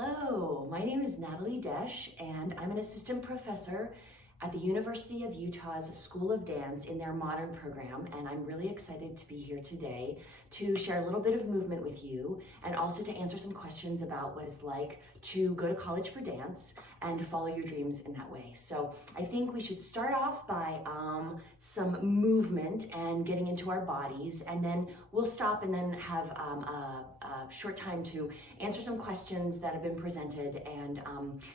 Hello, my name is Natalie Desch, and I'm an assistant professor at the University of Utah's School of Dance in their modern program, and I'm really excited to be here today to share a little bit of movement with you and also to answer some questions about what it's like to go to college for dance and follow your dreams in that way. So I think we should start off by some movement and getting into our bodies, and then we'll stop and then have a short time to answer some questions that have been presented and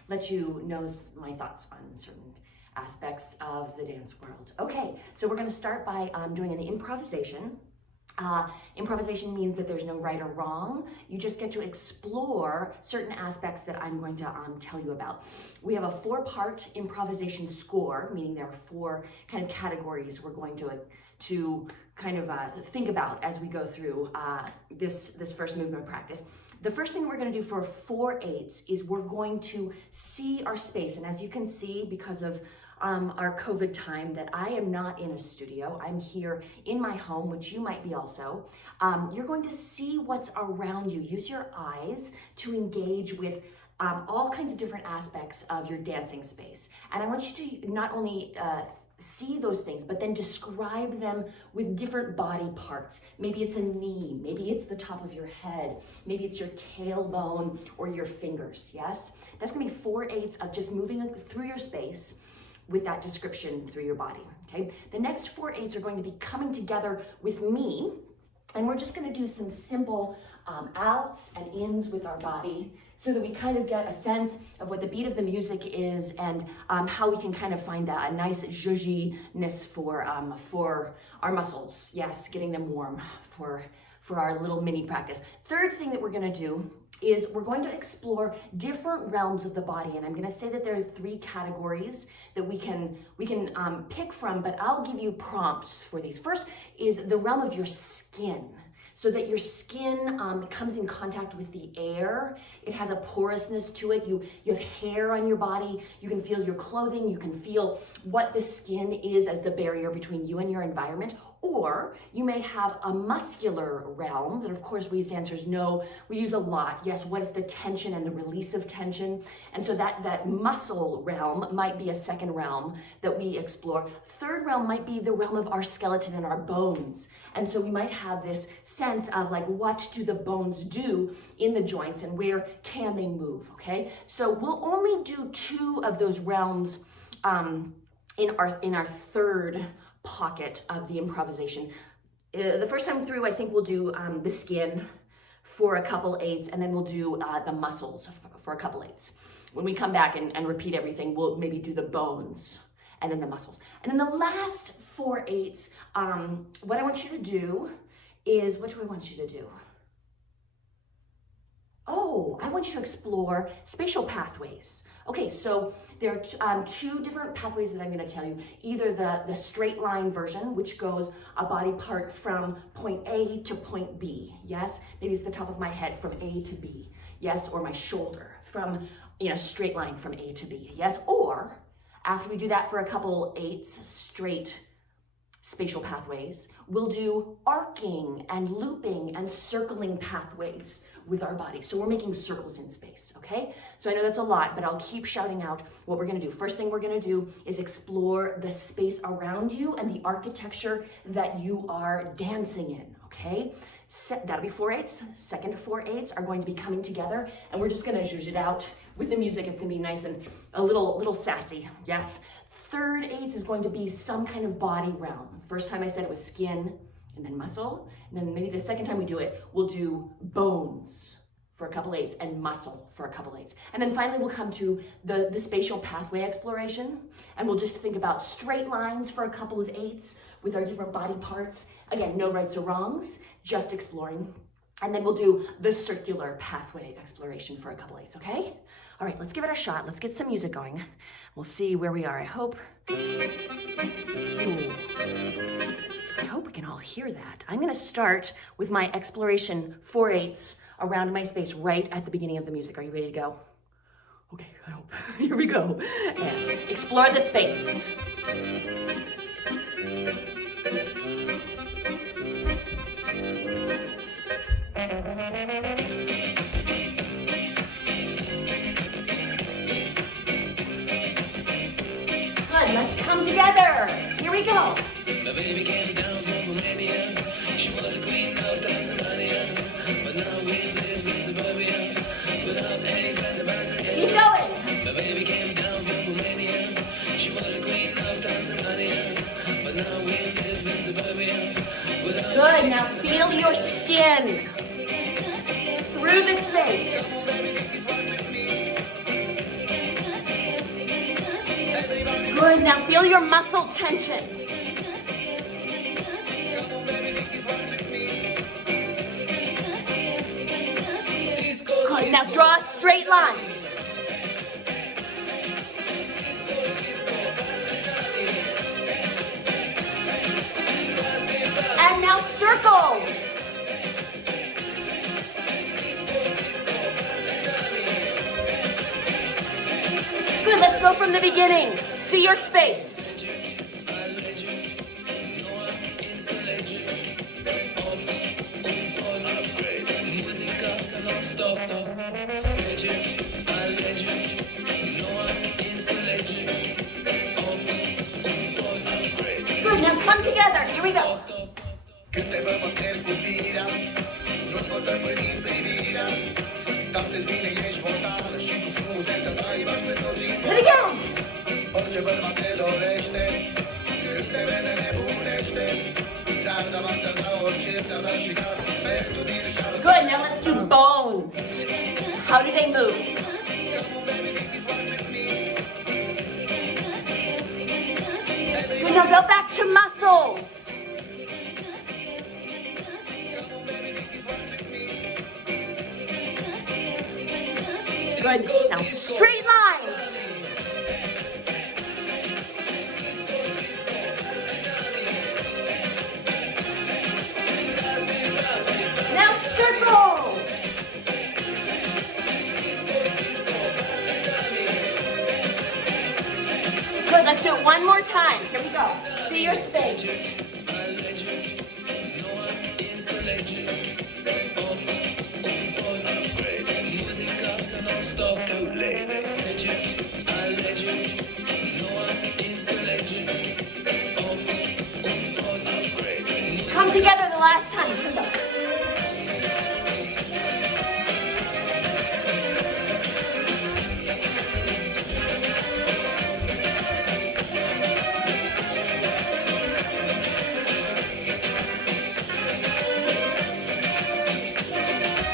let you know my thoughts on certain aspects of the dance world. Okay, so we're going to start by doing an improvisation. Improvisation means that there's no right or wrong. You just get to explore certain aspects that I'm going to tell you about. We have a 4-part improvisation score, meaning there are 4 kind of categories we're going to kind of think about as we go through this first movement practice. The first thing we're going to do for 4/8 is we're going to see our space, and as you can see, because of our COVID time, that I am not in a studio. I'm here in my home, which you might be also. You're going to see what's around you. Use your eyes to engage with all kinds of different aspects of your dancing space. And I want you to not only see those things, but then describe them with different body parts. Maybe it's a knee, maybe it's the top of your head, maybe it's your tailbone or your fingers, yes? That's gonna be 4/8 of just moving through your space with that description through your body, okay? The next 4/8 are going to be coming together with me, and we're just gonna do some simple outs and ins with our body so that we kind of get a sense of what the beat of the music is and how we can kind of find a nice zhuzhiness for our muscles. Yes, getting them warm for our little mini practice. Third thing that we're gonna do is we're going to explore different realms of the body, and I'm going to say that there are 3 categories that we can pick from, but I'll give you prompts for these. First is the realm of your skin, so that your skin comes in contact with the air. It has a porousness to it. You have hair on your body. You can feel your clothing. You can feel what the skin is as the barrier between you and your environment. Or you may have a muscular realm that, of course, we as dancers know we use a lot. Yes, what is the tension and the release of tension? And so that muscle realm might be a second realm that we explore. Third realm might be the realm of our skeleton and our bones. And so we might have this sense of like, what do the bones do in the joints and where can they move, okay? So we'll only do 2 of those realms in our third pocket of the improvisation. The first time through, I think we'll do the skin for a couple 8s, and then we'll do the muscles for a couple 8s. When we come back and repeat everything, we'll maybe do the bones and then the muscles. And then the last 4/8, what I want you to do is, what do I want you to do? Oh, I want you to explore spatial pathways. Okay, so there are 2 different pathways that I'm going to tell you. Either the straight line version, which goes a body part from point A to point B. Yes, maybe it's the top of my head from A to B. Yes, or my shoulder from straight line from A to B. Yes, or after we do that for a couple 8s straight spatial pathways, we'll do arcing and looping and circling pathways with our body. So we're making circles in space, okay? So I know that's a lot, but I'll keep shouting out what we're gonna do. First thing we're gonna do is explore the space around you and the architecture that you are dancing in, okay? That'll be 4/8. Second 4/8 are going to be coming together, and we're just gonna zhuzh it out with the music. It's gonna be nice and a little sassy, yes? Third 8 is going to be some kind of body realm. First time I said it was skin and then muscle, and then maybe the second time we do it, we'll do bones for a couple 8s and muscle for a couple 8s. And then finally we'll come to the spatial pathway exploration, and we'll just think about straight lines for a couple of 8s with our different body parts. Again, no rights or wrongs, just exploring. And then we'll do the circular pathway exploration for a couple 8s, okay? All right, let's give it a shot. Let's get some music going. We'll see where we are, I hope. Ooh. I hope we can all hear that. I'm gonna start with my exploration 4/8 around my space right at the beginning of the music. Are you ready to go? Okay, I hope. Here we go. And explore the space. together. Here we go. My baby came down from Romania. She was a queen of Tanzania, but now we live in suburbia without any friends of us. Keep going. My baby came down from Romania. She was a queen of Tanzania, but now we live in suburbia without. Good. Now feel your skin through the space. Good. Now feel your muscle tension. Good. Now draw straight lines. And now circles. Good. Let's go from the beginning. See your space. Good, now come together. Here we go. Hit again. Good, now let's do bones. How do they move? Good, now go back to muscles. Good, now straight lines. Now circles. Good, let's do it one more time. Here we go. See your space. Come together the last time. Here we go.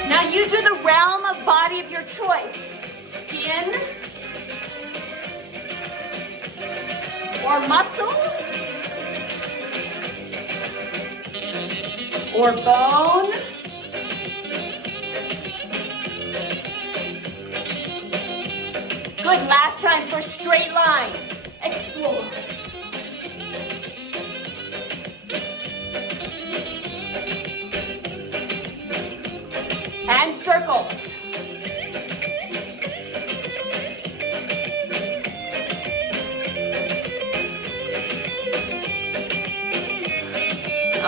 Now you do the realm of body of your choice. Skin or muscle or bone. Good, last time for straight lines. Explore. And circles.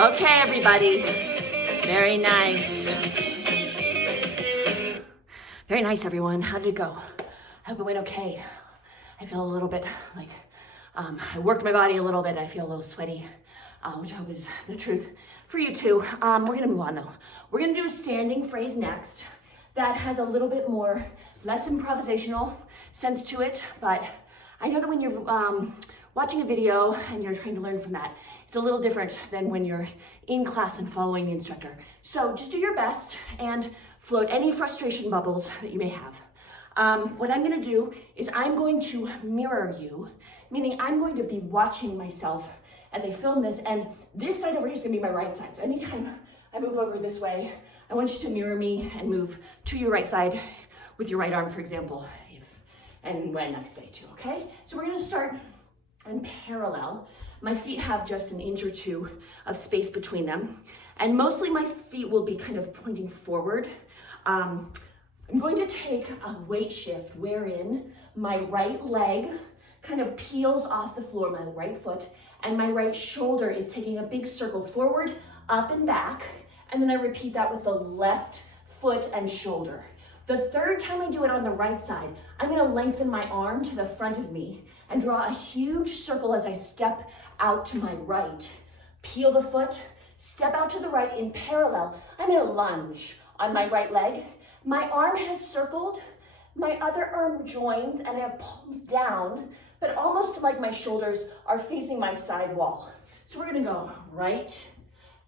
Okay, everybody. Very nice. Very nice, everyone. How did it go? I hope it went okay. I feel a little bit like I worked my body a little bit. I feel a little sweaty, which I hope is the truth for you too. We're gonna move on though. We're gonna do a standing phrase next that has a little bit more, less improvisational sense to it, but I know that when you're watching a video and you're trying to learn from that, it's a little different than when you're in class and following the instructor. So just do your best and float any frustration bubbles that you may have. What I'm gonna do is I'm going to mirror you, meaning I'm going to be watching myself as I film this, and this side over here is gonna be my right side. So anytime I move over this way, I want you to mirror me and move to your right side with your right arm, for example, and when I say to, okay? So we're gonna start in parallel. My feet have just an inch or two of space between them, and mostly my feet will be kind of pointing forward. I'm going to take a weight shift wherein my right leg kind of peels off the floor, my right foot, and my right shoulder is taking a big circle forward, up and back, and then I repeat that with the left foot and shoulder. The third time I do it on the right side, I'm gonna lengthen my arm to the front of me and draw a huge circle as I step out to my right. Peel the foot, step out to the right in parallel. I'm gonna lunge on my right leg. My arm has circled, my other arm joins, and I have palms down, but almost like my shoulders are facing my side wall. So we're gonna go right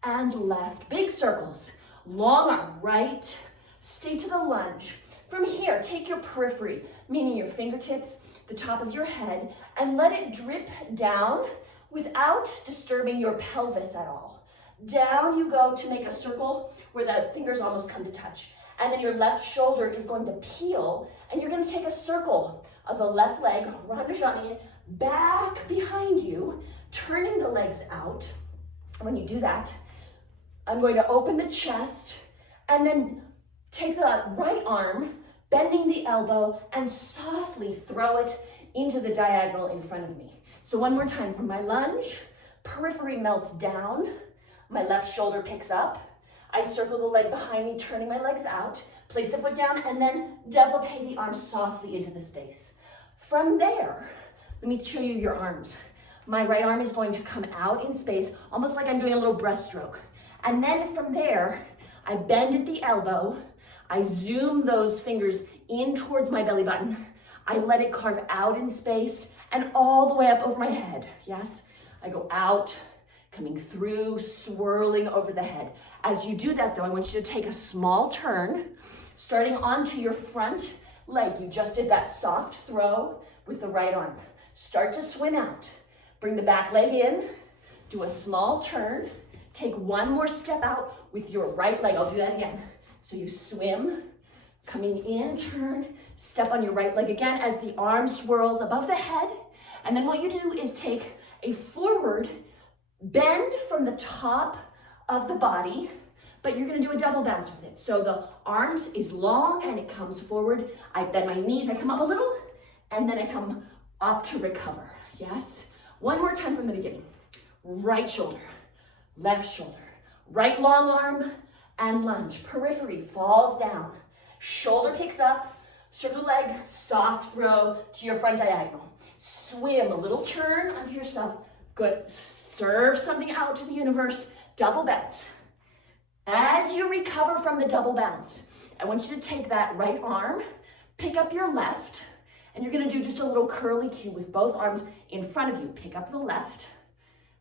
and left, big circles. Long arm, right, stay to the lunge. From here, take your periphery, meaning your fingertips, the top of your head, and let it drip down without disturbing your pelvis at all. Down you go to make a circle where the fingers almost come to touch. And then your left shoulder is going to peel, and you're gonna take a circle of the left leg, Randajani, back behind you, turning the legs out. And when you do that, I'm going to open the chest and then take the right arm, bending the elbow, and softly throw it into the diagonal in front of me. So one more time, from my lunge, periphery melts down, my left shoulder picks up, I circle the leg behind me, turning my legs out, place the foot down, and then développé the arms softly into the space. From there, let me show you your arms. My right arm is going to come out in space, almost like I'm doing a little breaststroke. And then from there, I bend at the elbow, I zoom those fingers in towards my belly button, I let it carve out in space and all the way up over my head, yes? I go out, coming through, swirling over the head. As you do that though, I want you to take a small turn, starting onto your front leg. You just did that soft throw with the right arm. Start to swim out. Bring the back leg in, do a small turn, take one more step out with your right leg. I'll do that again. So you swim, coming in, turn, step on your right leg again as the arm swirls above the head. And then what you do is take a forward bend from the top of the body, but you're gonna do a double bounce with it. So the arms is long and it comes forward. I bend my knees, I come up a little, and then I come up to recover, yes? One more time from the beginning. Right shoulder, left shoulder, right long arm, and lunge. Periphery falls down, shoulder picks up, circle leg, soft throw to your front diagonal. Swim, a little turn onto yourself. Good, serve something out to the universe, double bounce. As you recover from the double bounce, I want you to take that right arm, pick up your left, and you're gonna do just a little curly Q with both arms in front of you. Pick up the left,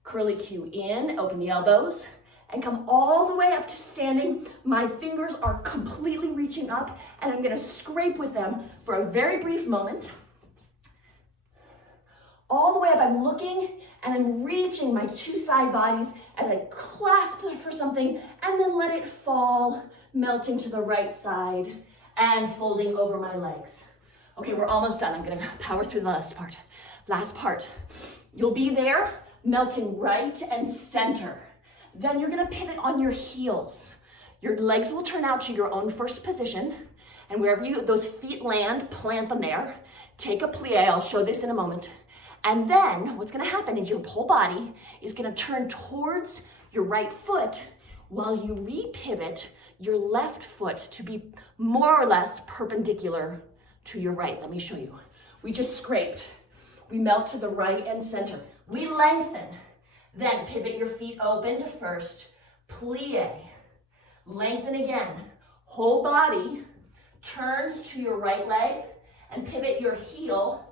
curly Q in, open the elbows, and come all the way up to standing. My fingers are completely reaching up, and I'm gonna scrape with them for a very brief moment. All the way up, I'm looking and I'm reaching my two side bodies as I clasp for something and then let it fall, melting to the right side and folding over my legs. Okay, we're almost done. I'm gonna power through the last part. Last part. You'll be there, melting right and center. Then you're gonna pivot on your heels. Your legs will turn out to your own first position, and wherever those feet land, plant them there. Take a plie, I'll show this in a moment. And then what's gonna happen is your whole body is gonna turn towards your right foot while you repivot your left foot to be more or less perpendicular to your right. Let me show you. We just scraped. We melt to the right and center. We lengthen. Then pivot your feet open to first, plie. Lengthen again. Whole body turns to your right leg and pivot your heel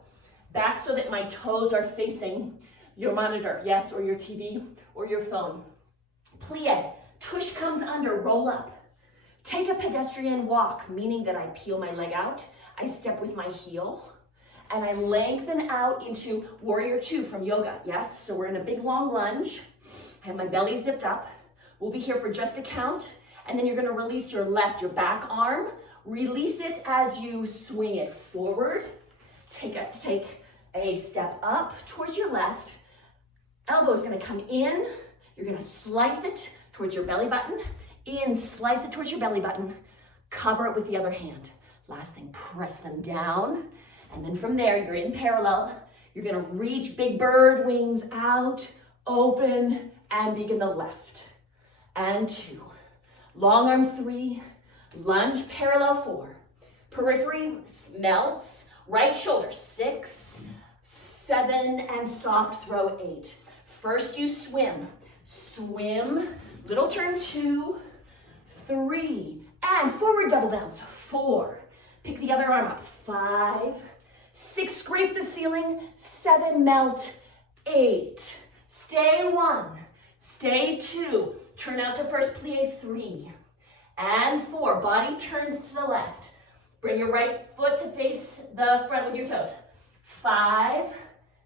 back so that my toes are facing your monitor, yes, or your TV or your phone. Plie, tush comes under, roll up. Take a pedestrian walk, meaning that I peel my leg out, I step with my heel, and I lengthen out into warrior two from yoga, yes? So we're in a big long lunge. I have my belly zipped up. We'll be here for just a count, and then you're gonna release your left, your back arm, release it as you swing it forward. Take a step up towards your left. Elbow's gonna come in. You're gonna slice it towards your belly button. In, slice it towards your belly button. Cover it with the other hand. Last thing, press them down. And then from there, you're in parallel. You're gonna reach big bird wings out, open, and begin the left. And two. Long arm three, lunge parallel four. Periphery melts, right shoulder, 6, 7, and soft throw, 8. First you swim, little turn, 2, 3, and forward double bounce, 4. Pick the other arm up, 5, 6, scrape the ceiling, 7, melt, 8. Stay 1, stay 2, turn out to first plie, 3, and 4. Body turns to the left. Bring your right foot to face the front with your toes. 5,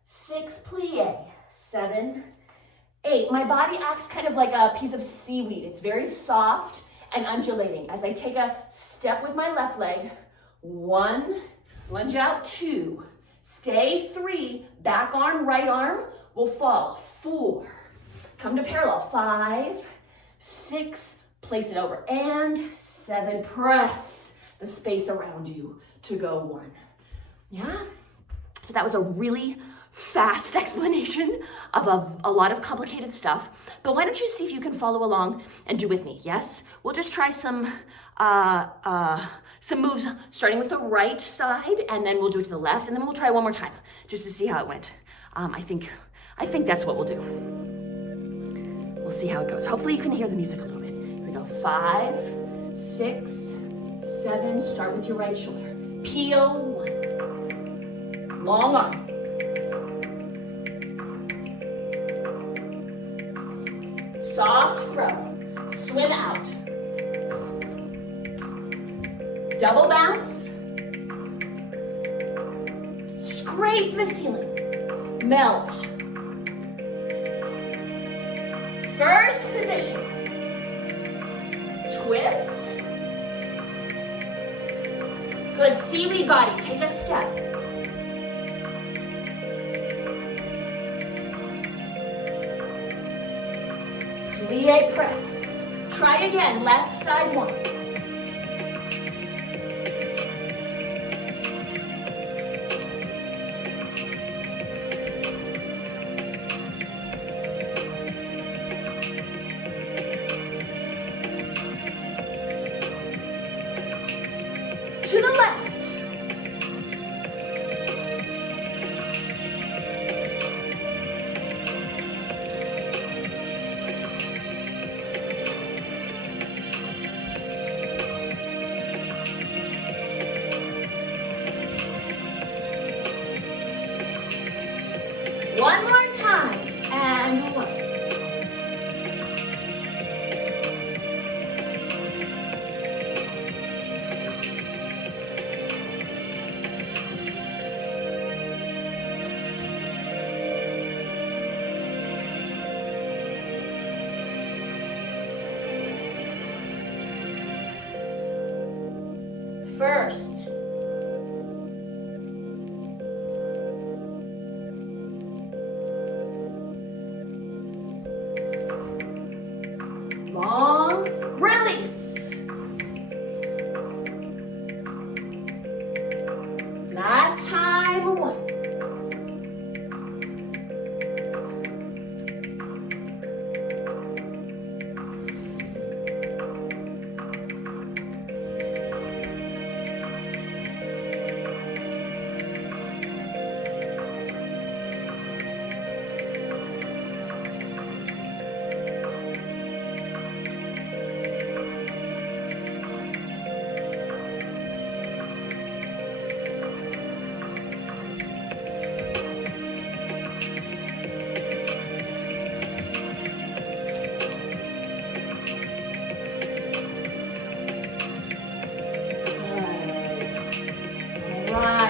6, plie, 7, 8. My body acts kind of like a piece of seaweed. It's very soft and undulating. As I take a step with my left leg, 1, lunge out, 2, stay, 3, back arm, right arm will fall, 4, come to parallel, 5, 6, place it over, and 7, press the space around you to go 1. Yeah? So that was a really fast explanation of a lot of complicated stuff, but why don't you see if you can follow along and do with me, yes? We'll just try some moves starting with the right side, and then we'll do it to the left, and then we'll try one more time just to see how it went. I think that's what we'll do. We'll see how it goes. Hopefully you can hear the music a little bit. Here we go, 5, 6, 7, start with your right shoulder. Peel, 1, long arm. Soft throw, swim out. Double bounce. Scrape the ceiling, melt. First position, twist. Good, seaweed body, take a step. Plie press. Try again, left side 1. To the left. One more time, and 1. First. Long release. Last time, 1.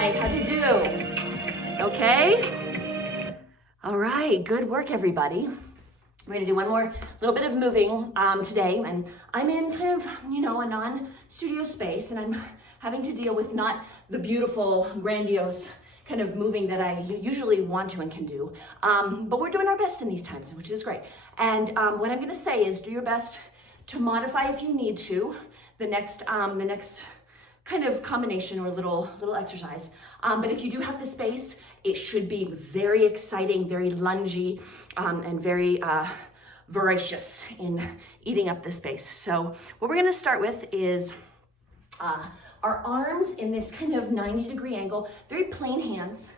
How'd you do? Okay? All right, good work, everybody. We're gonna do one more little bit of moving today, and I'm in kind of, a non-studio space, and I'm having to deal with not the beautiful, grandiose kind of moving that I usually want to and can do, but we're doing our best in these times, which is great. And what I'm gonna say is do your best to modify if you need to the next kind of combination or little exercise. But if you do have the space, it should be very exciting, very lungy, and very voracious in eating up the space. So what we're gonna start with is Our arms in this kind of 90-degree angle, very plain hands,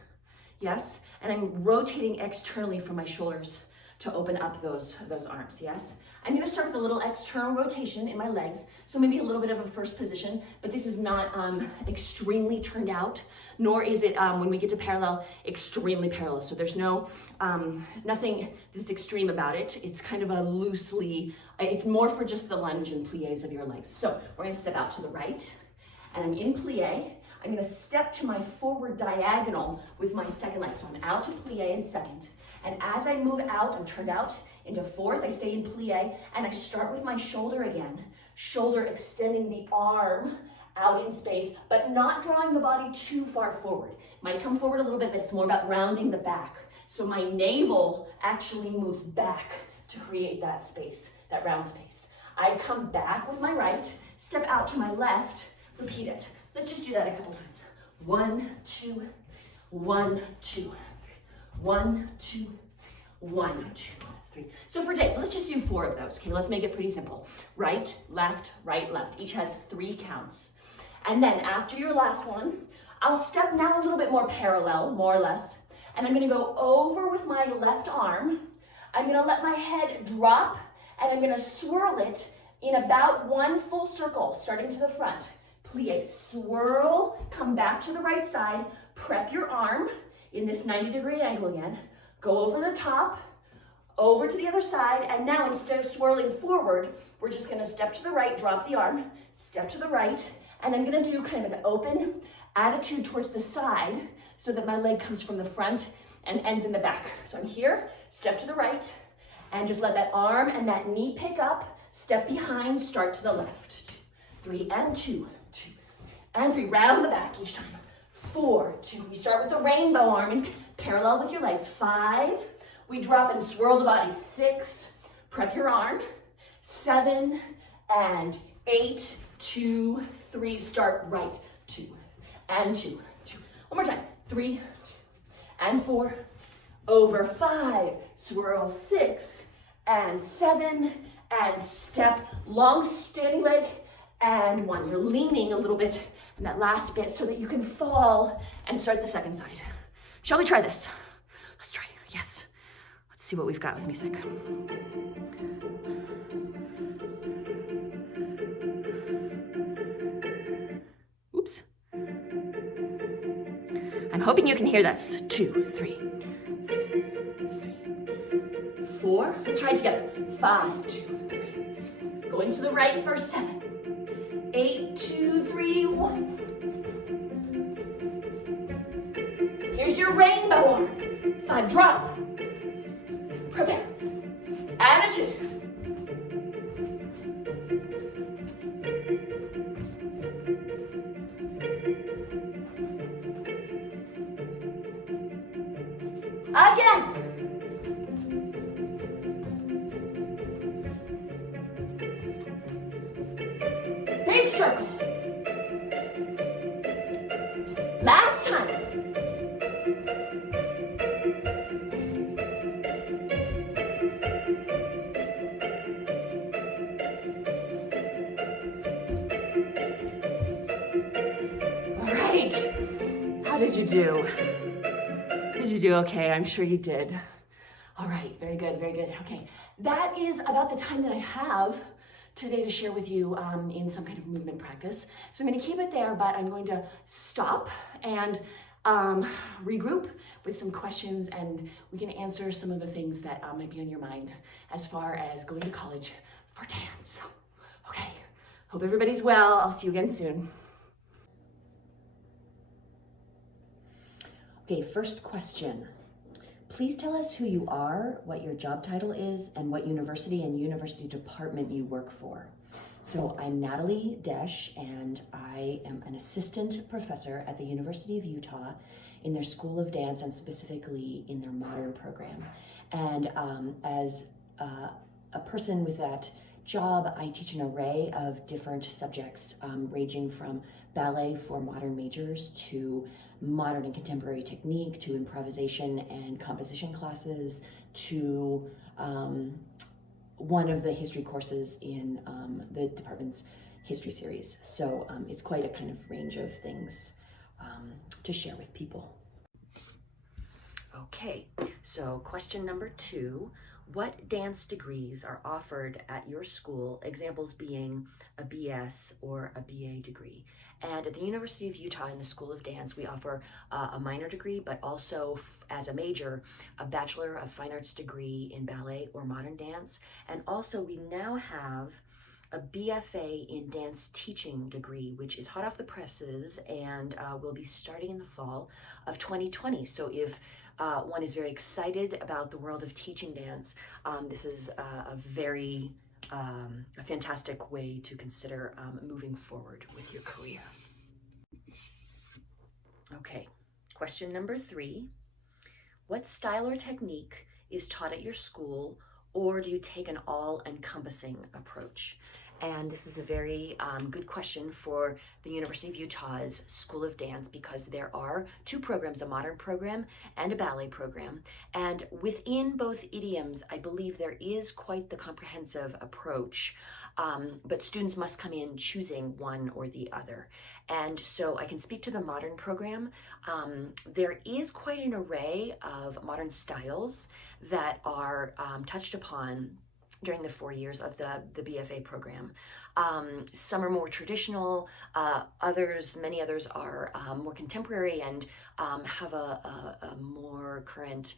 yes? And I'm rotating externally from my shoulders to open up those arms, yes? I'm gonna start with a little external rotation in my legs, so maybe a little bit of a first position, but this is not extremely turned out, nor is it, when we get to parallel, extremely parallel. So there's nothing that's extreme about it. It's kind of a loosely, it's more for just the lunge and plies of your legs. So we're gonna step out to the right, and I'm in plie. I'm gonna step to my forward diagonal with my second leg. So I'm out to plie in second. And as I move out, I'm turned out into fourth, I stay in plie, and I start with my shoulder again. Shoulder extending the arm out in space, but not drawing the body too far forward. Might come forward a little bit, but it's more about rounding the back. So my navel actually moves back to create that space, that round space. I come back with my right, step out to my left, repeat it. Let's just do that a couple times. 1, 2, 1, 2, 1, 2, 1, 2, 3. So for Dave, let's just do 4 of those, okay? Let's make it pretty simple. Right, left, each has 3 counts. And then after your last one, I'll step now a little bit more parallel, more or less, and I'm gonna go over with my left arm. I'm gonna let my head drop, and I'm gonna swirl it in about 1 full circle, starting to the front. Plie, swirl, come back to the right side, prep your arm in this 90-degree angle again, go over the top, over to the other side, and now instead of swirling forward, we're just gonna step to the right, drop the arm, step to the right, and I'm gonna do kind of an open attitude towards the side so that my leg comes from the front and ends in the back. So I'm here, step to the right, and just let that arm and that knee pick up, step behind, start to the left. 3 and 2, 2 and 3, round the back each time. 4, 2, we start with the rainbow arm and parallel with your legs. 5, we drop and swirl the body. 6, prep your arm. 7 and 8, 2, 3, start right. 2 and 2, 2. One more time. 3, 2 and 4, over 5, swirl. 6 and 7 and step, long standing leg, and 1. You're leaning a little bit in that last bit so that you can fall and start the second side. Shall we try this? Let's try, yes. Let's see what we've got with music. Oops. I'm hoping you can hear this. 2, 3, 4. Let's try it together. 5, 2, 3. Going to the right for 7. 8, 2, 3, 1. Here's your rainbow arm. 5, drop. Prepare. Attitude. Again. Big circle. Last time. All right. How did you do? Did you do okay? I'm sure you did. All right, very good, very good. Okay, that is about the time that I have today to share with you in some kind of movement practice. So I'm going to keep it there, but I'm going to stop and regroup with some questions, and we can answer some of the things that might be on your mind as far as going to college for dance. Okay, hope everybody's well. I'll see you again soon. Okay, first question. Please tell us who you are, what your job title is, and what university and university department you work for. So I'm Natalie Desch, and I am an assistant professor at the University of Utah in their School of Dance, and specifically in their modern program. And as a person with that job, I teach an array of different subjects, ranging from ballet for modern majors to modern and contemporary technique, to improvisation and composition classes, to one of the history courses in the department's history series. So it's quite a kind of range of things to share with people. Okay, so question number 2. What dance degrees are offered at your school, examples being a BS or a BA degree? And at the University of Utah in the School of Dance, we offer a minor degree, but also as a major, a Bachelor of Fine Arts degree in ballet or modern dance. And also we now have a BFA in dance teaching degree, which is hot off the presses and will be starting in the fall of 2020. So if one is very excited about the world of teaching dance, this is a very a fantastic way to consider moving forward with your career. Okay, question number 3. What style or technique is taught at your school, or do you take an all-encompassing approach? And this is a very good question for the University of Utah's School of Dance, because there are 2 programs, a modern program and a ballet program. And within both idioms, I believe there is quite the comprehensive approach, but students must come in choosing one or the other. And so I can speak to the modern program. There is quite an array of modern styles that are touched upon during the 4 years of the BFA program. Some are more traditional, many others are more contemporary and have a more current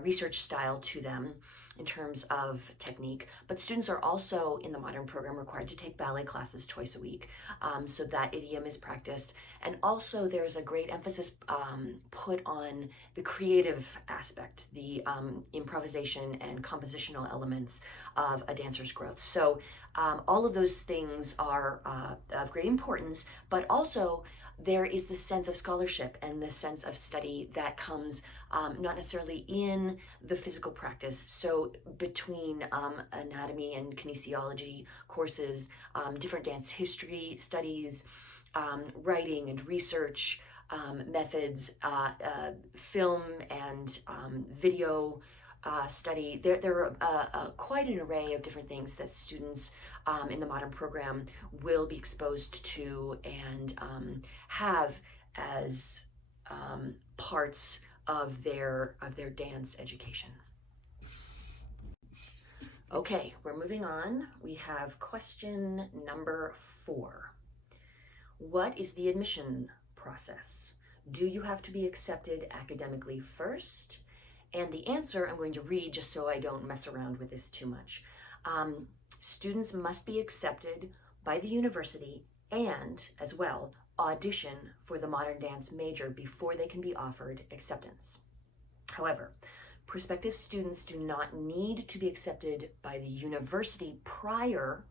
research style to them in terms of technique. But students are also in the modern program required to take ballet classes twice a week, so that idiom is practiced. And also there's a great emphasis put on the creative aspect, the improvisation and compositional elements of a dancer's growth. So all of those things are of great importance, but also there is this sense of scholarship and this sense of study that comes not necessarily in the physical practice. So between anatomy and kinesiology courses, different dance history studies, writing and research methods, film and video study. There are quite an array of different things that students in the modern program will be exposed to and have as parts of their dance education. Okay, we're moving on. We have question number 4. What is the admission process? Do you have to be accepted academically first? And the answer I'm going to read just so I don't mess around with this too much. Students must be accepted by the university and, as well, audition for the modern dance major before they can be offered acceptance. However, prospective students do not need to be accepted by the university prior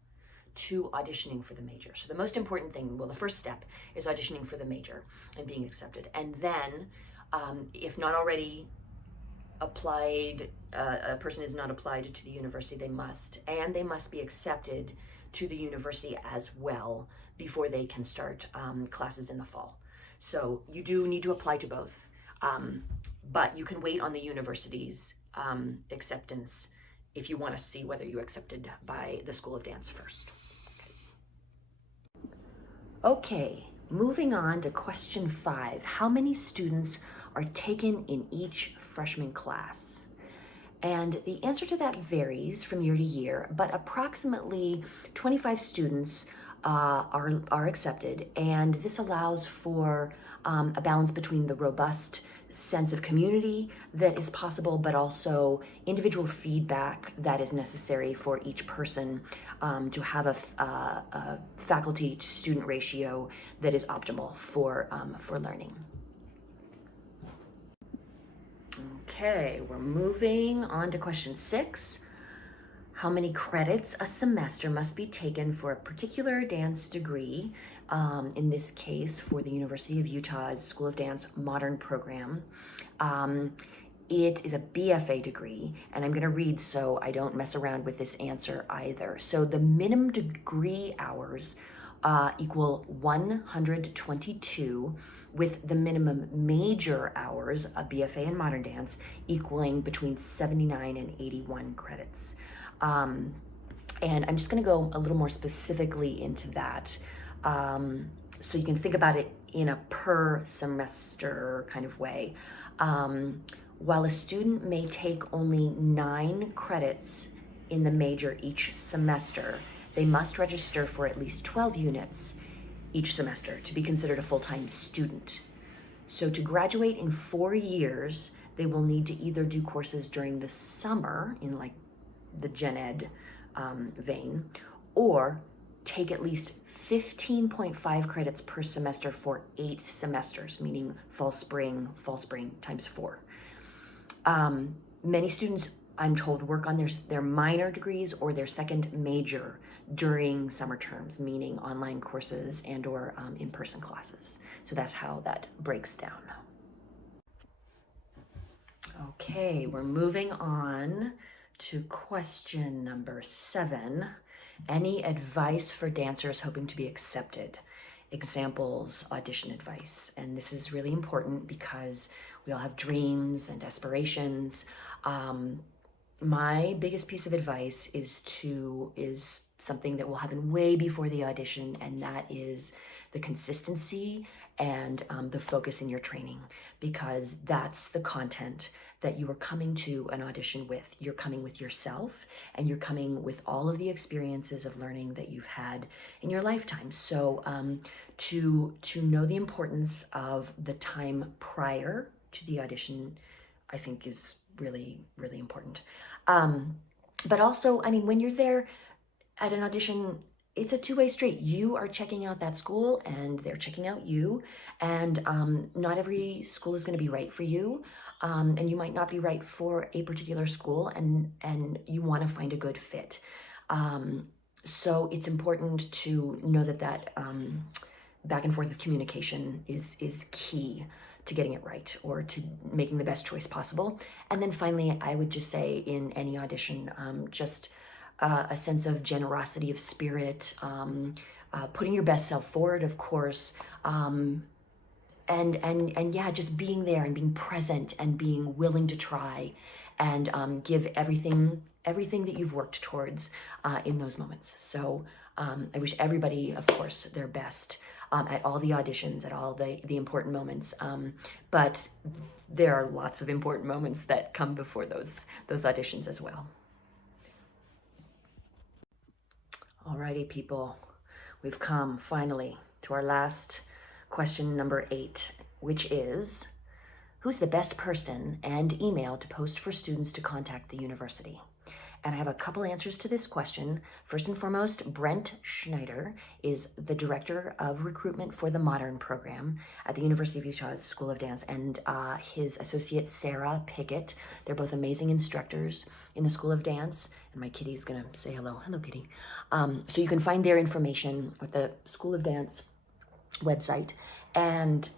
to auditioning for the major. So the most important thing, well, the first step is auditioning for the major and being accepted. And then, if not already applied, a person is not applied to the university, they must be accepted to the university as well before they can start classes in the fall. So you do need to apply to both, but you can wait on the university's acceptance if you want to see whether you're accepted by the School of Dance first. Okay, moving on to question 5. How many students are taken in each freshman class? And the answer to that varies from year to year, but approximately 25 students are accepted, and this allows for a balance between the robust sense of community that is possible, but also individual feedback that is necessary for each person to have a faculty to student ratio that is optimal for learning. Okay, we're moving on to question 6. How many credits a semester must be taken for a particular dance degree? In this case, for the University of Utah's School of Dance Modern Program. It is a BFA degree, and I'm going to read so I don't mess around with this answer either. So the minimum degree hours equal 122, with the minimum major hours, a BFA in modern dance, equaling between 79 and 81 credits. And I'm just going to go a little more specifically into that, so you can think about it in a per semester kind of way. While a student may take only 9 credits in the major each semester, they must register for at least 12 units each semester to be considered a full-time student. So to graduate in 4 years, they will need to either do courses during the summer in like the gen ed vein, or take at least 15.5 credits per semester for 8 semesters, meaning fall, spring times 4. Many students, I'm told, work on their minor degrees or their second major during summer terms, meaning online courses and or in-person classes. So that's how that breaks down. Okay, we're moving on to question number 7. Any advice for dancers hoping to be accepted? Examples, audition advice. And this is really important because we all have dreams and aspirations. My biggest piece of advice is something that will happen way before the audition, and that is the consistency and the focus in your training, because that's the content that you are coming to an audition with. You're coming with yourself, and you're coming with all of the experiences of learning that you've had in your lifetime. So to know the importance of the time prior to the audition, I think is really, really important. But also, I mean, when you're there at an audition, it's a two-way street. You are checking out that school and they're checking out you, and not every school is going to be right for you, and you might not be right for a particular school, and you want to find a good fit. So it's important to know that back and forth of communication is key to getting it right, or to making the best choice possible. And then finally, I would just say in any audition, just a sense of generosity of spirit, putting your best self forward, of course, and yeah, just being there and being present and being willing to try and give everything that you've worked towards in those moments. So I wish everybody, of course, their best at all the auditions, at all the important moments. But there are lots of important moments that come before those auditions as well. Alrighty, people, we've come finally to our last question, number 8, which is, who's the best person and email to post for students to contact the university? And I have a couple answers to this question. First and foremost, Brent Schneider is the Director of Recruitment for the Modern program at the University of Utah's School of Dance, and his associate, Sarah Pickett. They're both amazing instructors in the School of Dance, and my kitty's gonna say hello. Hello, kitty. So you can find their information at the School of Dance website, and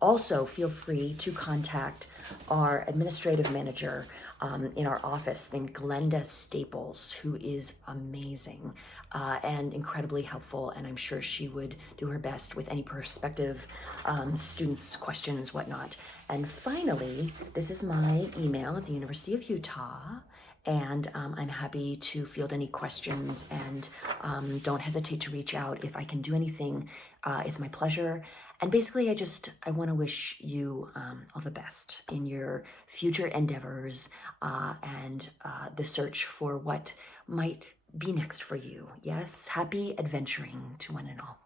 also feel free to contact our administrative manager in our office named Glenda Staples, who is amazing and incredibly helpful, and I'm sure she would do her best with any prospective students' questions, whatnot. And finally, this is my email at the University of Utah, and I'm happy to field any questions, and don't hesitate to reach out if I can do anything. It's my pleasure. And basically, I want to wish you all the best in your future endeavors and the search for what might be next for you. Yes, happy adventuring to one and all.